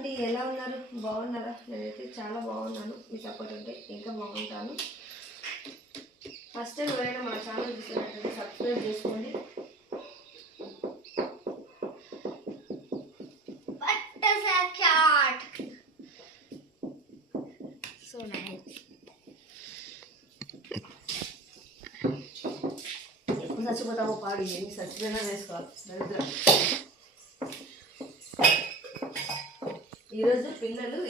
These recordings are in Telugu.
అండి ఎలా ఉన్నారు? బాగున్నారా? నేనైతే చాలా బాగున్నాను. మీ సపోర్ట్ ఉంటే ఇంకా బాగుంటాను. ఫస్ట్ టైం ఎవరైనా మన ఛానల్ చూసినట్లయితే సబ్స్క్రైబ్ చేసుకోండి. So nice. ఎప్పుడు చచ్చిపోతామో పాడు ఎన్ని చచ్చిపోయినా వేసుకోవాలి. ఈరోజు పిల్లలు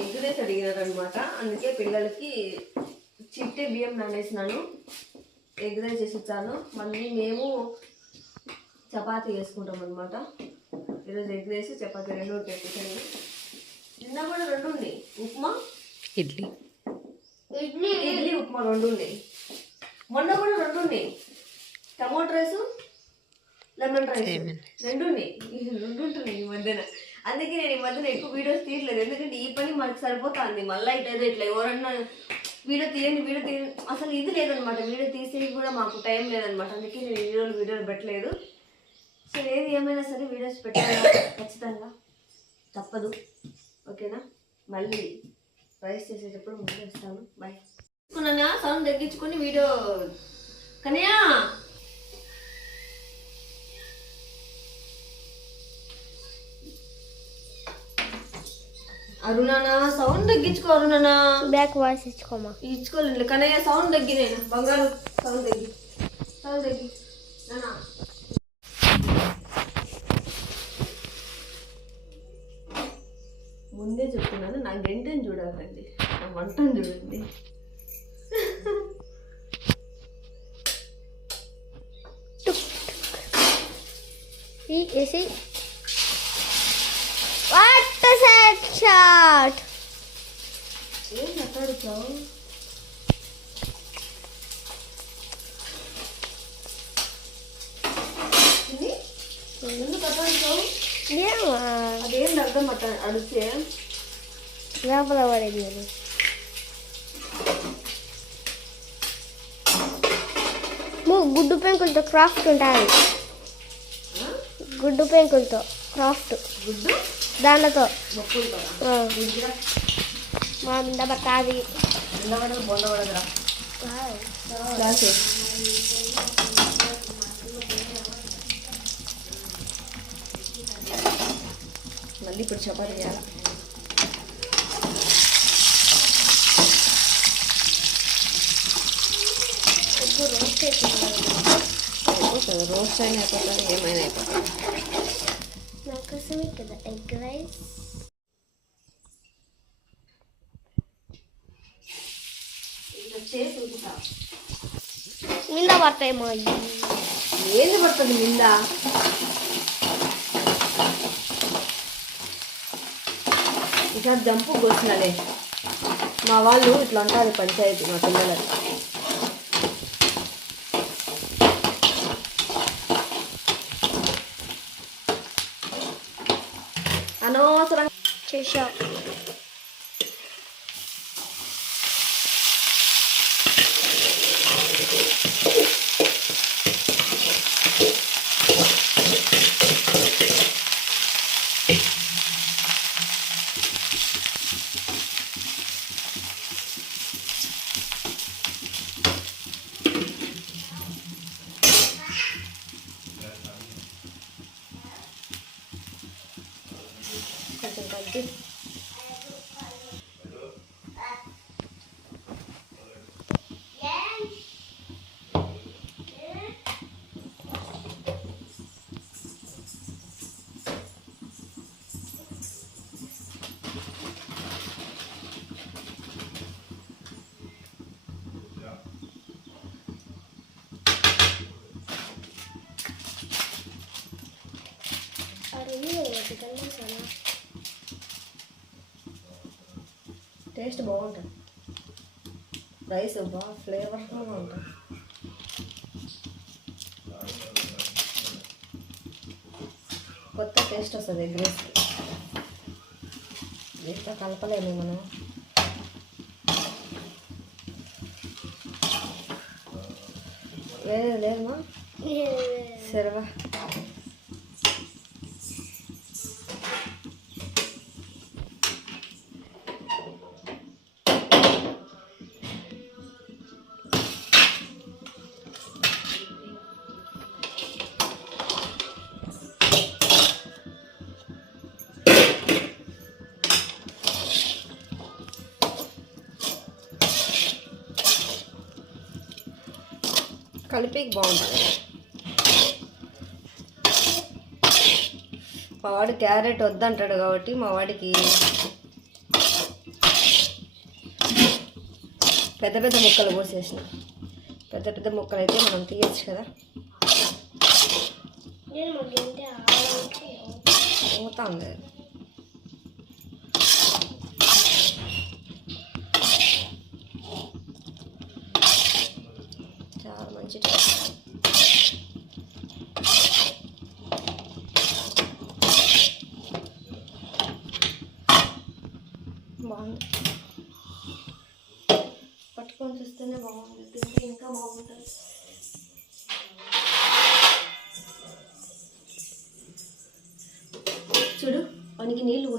ఎగ్ రైస్ అడిగారు అనమాట అందుకే పిల్లలకి చిట్టే బియ్యం నానేసినాను ఎగ్ రైస్ చేసి ఇచ్చాను మళ్ళీ మేము చపాతీ వేసుకుంటాం అనమాట ఈరోజు ఎగ్ రైస్ చపాతీ రెండు ఉంటాయి టిఫిన్. నిన్న కూడా రెండు ఉన్నాయి ఉప్మా? ఇడ్లీ. ఇడ్లీ ఇడ్లీ ఉప్మా రెండు ఉన్నాయి మొన్న కూడా రెండు ఉన్నాయి టమాటో రైస్ లెమన్ రైస్ రెండు ఉన్నాయి రెండు ఉంటున్నాయి ఈ మధ్యన. అందుకే నేను ఈ మధ్యన ఎక్కువ వీడియోస్ తీయట్లేదు. ఎందుకంటే ఈ పని మనకు సరిపోతుంది. మళ్ళీ ఇటు ఇట్లా ఎవరన్నా వీడియో తీయండి వీడియో తీయండి. అసలు ఇది లేదనమాట. వీడియో తీసేది కూడా మాకు టైం లేదనమాట. అందుకే నేను ఈ రోజు వీడియోలు పెట్టలేదు. సో ఏది ఏమైనా సరే వీడియోస్ పెట్టాలి ఖచ్చితంగా. తప్పదు. ఓకేనా? మళ్ళీ రైస్ చేసేటప్పుడు ముందు ఇస్తాను బాయ్ సౌండ్ తగ్గించుకొని వీడియో కనయా! అరుణానా సౌండ్ తగ్గించుకో అరుణానా బ్యాక్ వాయిస్ ఇచ్చుకోమా? ఇచ్చుకోలేదు కన్నయ్య సౌండ్ తగ్గి నేను. బంగారు సౌండ్ తగ్గి. సౌండ్ తగ్గి. నానా. ముందే చెప్తున్నాను నా గంటని చూడాలండి నా వంటని చూడండి. ఈ ఏసి సెట్ షాట్ ఏం మాట్లాడుతావు అదేం అర్థం అడిగితే లోపల పడేది అది ము- గుడ్డు పెంకులతో క్రాఫ్ట్ ఉంటుంది గుడ్డు పెంకులతో క్రాఫ్ట్. గుడ్డు? దాంట్లో. మా మీద పట్టాది ఎండబడదు బొండబడదురా గ్లాసు మళ్ళీ ఇప్పుడు చపాతి చేయాలి? అయిపోతుంది రోస్ట్ అయినా అయిపోతుంది ఏమైనా అయిపోతుంది. రైస్ ఇట్లా చేసి ఉడుకుతా మీద పడతాయి మా ఏంది పడుతుంది నింద ఈసారి జంపు కోసినాలే మా వాళ్ళు ఇట్లా అంటారు పంచాయతీ మా పిల్లలు అనవసరం చేసా కొంచెం తగ్గి టేస్ట్ బాగుంటుంది. రైస్ బాగా ఫ్లేవర్గా ఉంటుంది కొత్త టేస్ట్ వస్తుంది ఎగ్ రైస్కి దీంట్లో కలపలేము మనం. వేరే లేదమ్మా సరేవా కలిపి బాగుంటుంది. మా వాడు క్యారెట్ వద్దంటాడు కాబట్టి మా వాడికి పెద్ద పెద్ద ముక్కలు కోసేసిన. పెద్ద పెద్ద ముక్కలు అయితే మనం తీయచ్చు కదా. మూతా ఉంది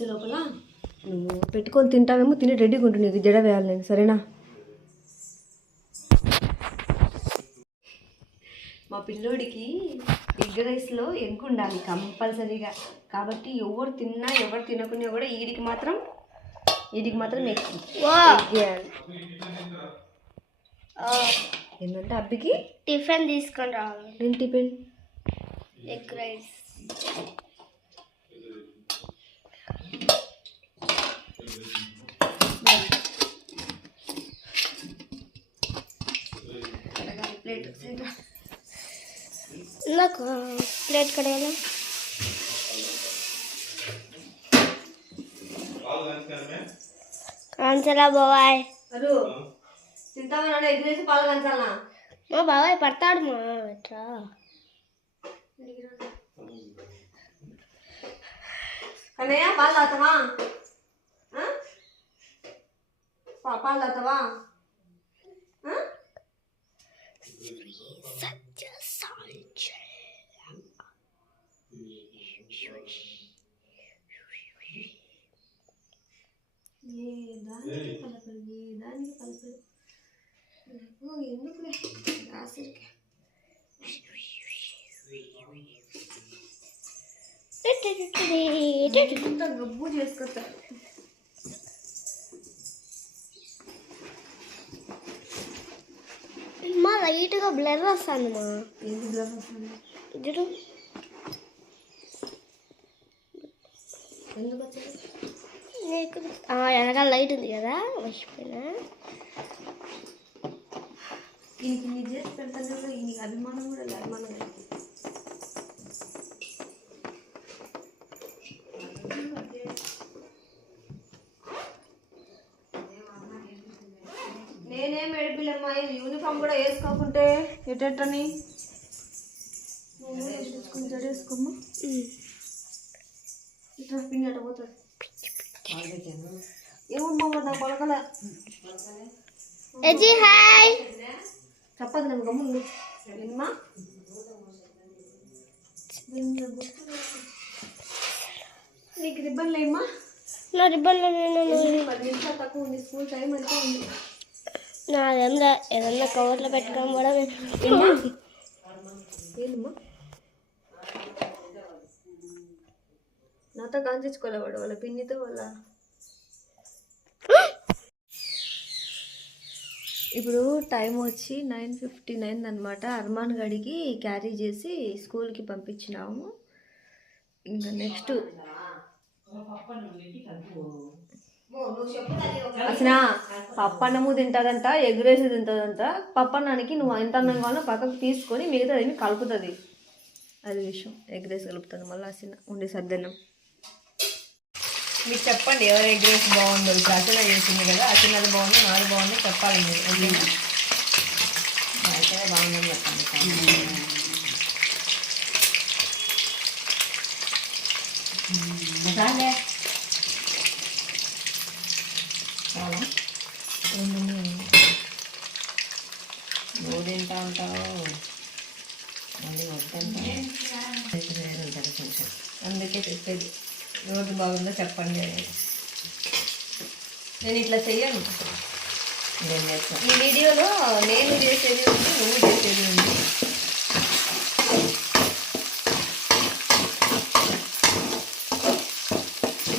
పోసే లోపల నువ్వు పెట్టుకొని తింటావేమో తిని రెడీగా ఉంటుంది నీకు జడ వేయాలి నేను సరేనా? మా పిల్లోడికి ఎగ్ రైస్లో ఎగ్ ఉండాలి కంపల్సరీగా. కాబట్టి ఎవరు తిన్నా ఎవరు తినకున్నా కూడా ఈడికి మాత్రం ఈడికి మాత్రం ఎగ్. ఏంటంటే అబ్బికి? టిఫిన్ తీసుకొని రావాలి. నేను టిఫిన్? Egg rice. ప్లేట్ నాకు ప్లేట్ కడగాలి. కాన్సలా బాబాయ్. అరు తింటావా నాన్న? ఎగ్ రైస్ పాలు కంచాలనా మా బాబాయ్ పడతాడు మా ఎట్రా కన్నయ్య పాలు? పా- పాలు తాగుతావా ఆ? ఏ దానికి పలకడు ఏ దానికి పలకడు నాకు ఎందుకులే రాసరికి ఎంత గబ్బు చేసుకొస్తారు లైట్గా బ్లర్ వస్తుంది మా. ఏంది బ్లర్ వస్తుంది? చూడు ఎందుకు వచ్చారు? నీకు వెనకాల లైట్ ఉంది కదా మర్చిపోయినా. ఈయనకి నీ చేసి పెడతాను అభిమానం కూడా లేదు. ఏడిపిల్లమ్మా యూనిఫామ్ కూడా వేసుకోకుంటే ఎటెట్టని? జడేసుకోమ్మా ఇట్లా అట పోతుంది. ఏమమ్మా పలకలే. హాయ్. చెప్పదు నేను గమ్ముంది నీకు రిబ్బన్ లేమ్మా నా రిబ్బన్లో నేను పది నిమిషాలు తక్కువ ఉంది స్కూల్ టైం అంతా ఉంది. నాదేంరా ఏదన్నా కవర్లో పెట్టుకోవడం కూడా నాతో కాంచుకోలే వాడు వాళ్ళ పిన్నితో వాళ్ళ ఇప్పుడు టైం వచ్చి నైన్ ఫిఫ్టీ నైన్ అనమాట అర్మాన్ గడికి క్యారీ చేసి స్కూల్కి పంపించినాము. ఇంకా నెక్స్ట్ అసలు పప్పన్నము తింటుందంట ఎగురేసి తింటుందంట. పప్పన్నానికి నువ్వు ఎంత అన్నం కావాలో పక్కకు తీసుకొని మిగతా ఏమి కలుపుతుంది. అది విషయం. ఎగ్రేస్ కలుపుతుంది మళ్ళీ అసిన ఉండే సద్దన్నం. మీరు చెప్పండి ఎవరు ఎగ్రేస్ బాగుందో. ఇప్పుడు అసలు చేసింది కదా అసలు బాగుంది నాది బాగుంది చెప్పాలి మీరు. ఓకేనా? బాగుందని చెప్పండి నువ్వు తింటా ఉంటావు మళ్ళీ వద్దంటావు ఉంటుంది కొంచెం అందుకే చెప్పేది రోజు బాగుందో చెప్పండి అని. నేను ఇట్లా చెయ్యను. నేను చేస్తాను ఈ వీడియోలో నేను చేసేది ఉంది నువ్వు చేసేది ఉంది.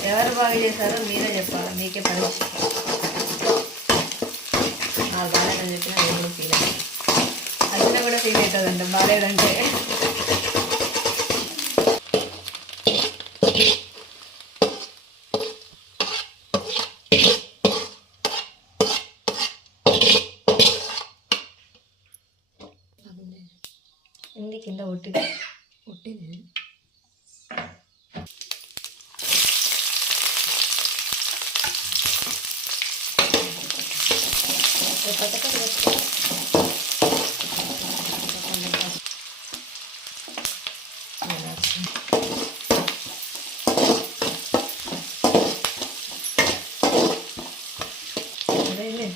ఎవరు బాగా చేశారో మీరే చెప్పాలి మీకే పరీక్ష నాకు బాగా చెప్పినా నేను కూడా ఫీల్ అయ్యాను కూడా ఫీల్ అవుతుందంట బాగాలేదంటే ఉంది కింద ఒట్టిది ఒట్టిది అదేలే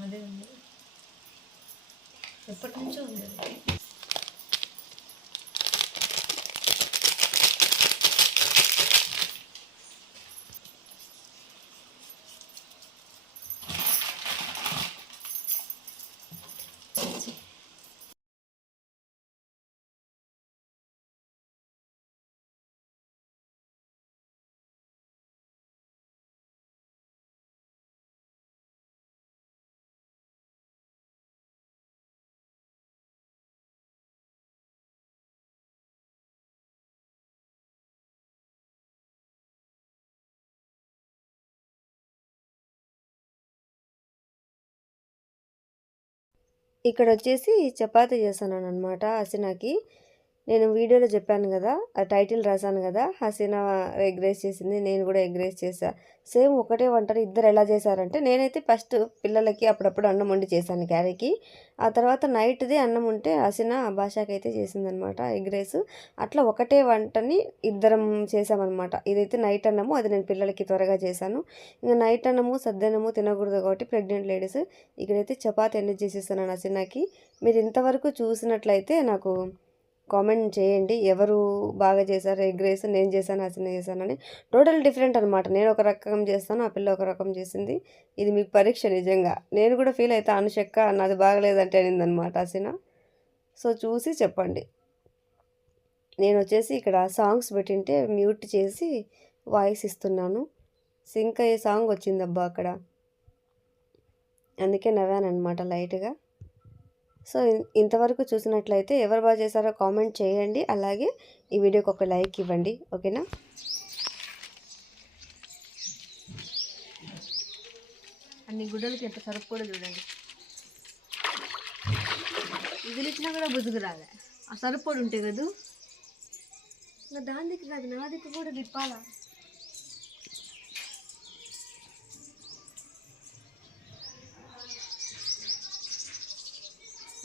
అదే ఉంది. ఎప్పటి నుంచో ఉంది ఇక్కడ వచ్చేసి చపాతీ చేస్తున్నాను అనమాట అసినాకి నేను వీడియోలో చెప్పాను కదా ఆ టైటిల్ రాశాను కదా హసీనా ఎగ్ రైస్ చేసింది నేను కూడా ఎగ్ రైస్ చేశా. సేమ్ ఒకటే వంటలు ఇద్దరు ఎలా చేశారంటే నేనైతే ఫస్ట్ పిల్లలకి అప్పుడప్పుడు అన్నం వండి చేశాను క్యారీకి. ఆ తర్వాత నైట్ది అన్నం ఉంటే హసీనా భాషకి అయితే చేసిందనమాట ఎగ్ రైస్ అట్లా ఒకటే వంటని ఇద్దరం చేసామన్నమాట ఇదైతే నైట్ అన్నము అది నేను పిల్లలకి త్వరగా చేశాను. ఇంకా నైట్ అన్నము సద్దన్నము తినకూడదు కాబట్టి ప్రెగ్నెంట్ లేడీస్ ఇక్కడైతే చపాతి ఎన్ని చేసేస్తున్నాను హసీనాకి. మీరు ఇంతవరకు చూసినట్లయితే నాకు కామెంట్ చేయండి. ఎవరు బాగా చేశారు ఎగ్ రైస్ నేను చేశాను అసలు చేశానని టోటల్ డిఫరెంట్ అనమాట నేను ఒక రకం చేస్తాను ఆ పిల్ల ఒక రకం చేసింది. ఇది మీకు పరీక్ష నిజంగా. నేను కూడా ఫీల్ అవుతా అనుషక్క నాది బాగలేదంటే అనిందనమాట అసిన సో చూసి చెప్పండి. నేను వచ్చేసి ఇక్కడ సాంగ్స్ పెట్టింటే మ్యూట్ చేసి వాయిస్ ఇస్తున్నాను. సింక్ అయ్యే సాంగ్ వచ్చిందబ్బా అక్కడ. అందుకే నవ్వాను అనమాట లైట్గా. సో ఇంతవరకు చూసినట్లయితే ఎవరు బాగా చేశారో కామెంట్ చేయండి. అలాగే ఈ వీడియోకి ఒక లైక్ ఇవ్వండి. ఓకేనా? అన్ని గుడ్డలకి ఎంత సరుపు కూడా చూడండి. వదిలిచ్చినా కూడా బుజుగు రాలే. ఆ సరుపొడి ఉంటే కదూ? ఇంకా దాని దిక్కు కాదు నా దిక్కు కూడా తిప్పాలా?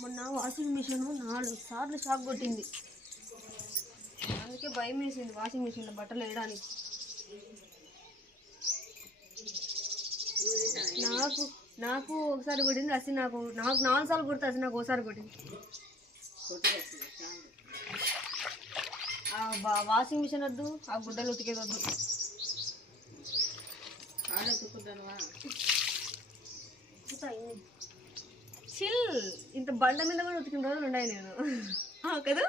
మొన్న వాషింగ్ మిషన్ నాలుగు సార్లు షాక్ కొట్టింది. అందుకే భయం వేసింది వాషింగ్ మిషన్లో బట్టలు వేయడానికి. నాకు నాకు ఒకసారి కొట్టింది అసి నాకు నాకు నాలుగు సార్లు కొడితే అసి నాకు ఒకసారి కొట్టింది. వాషింగ్ మిషన్ వద్దు ఆ గుడ్డలు ఉతికేది వద్దు చిల్ ఇంత బండ మీద కూడా ఉతికిన రోజులు ఉన్నాయి నేను. కదా?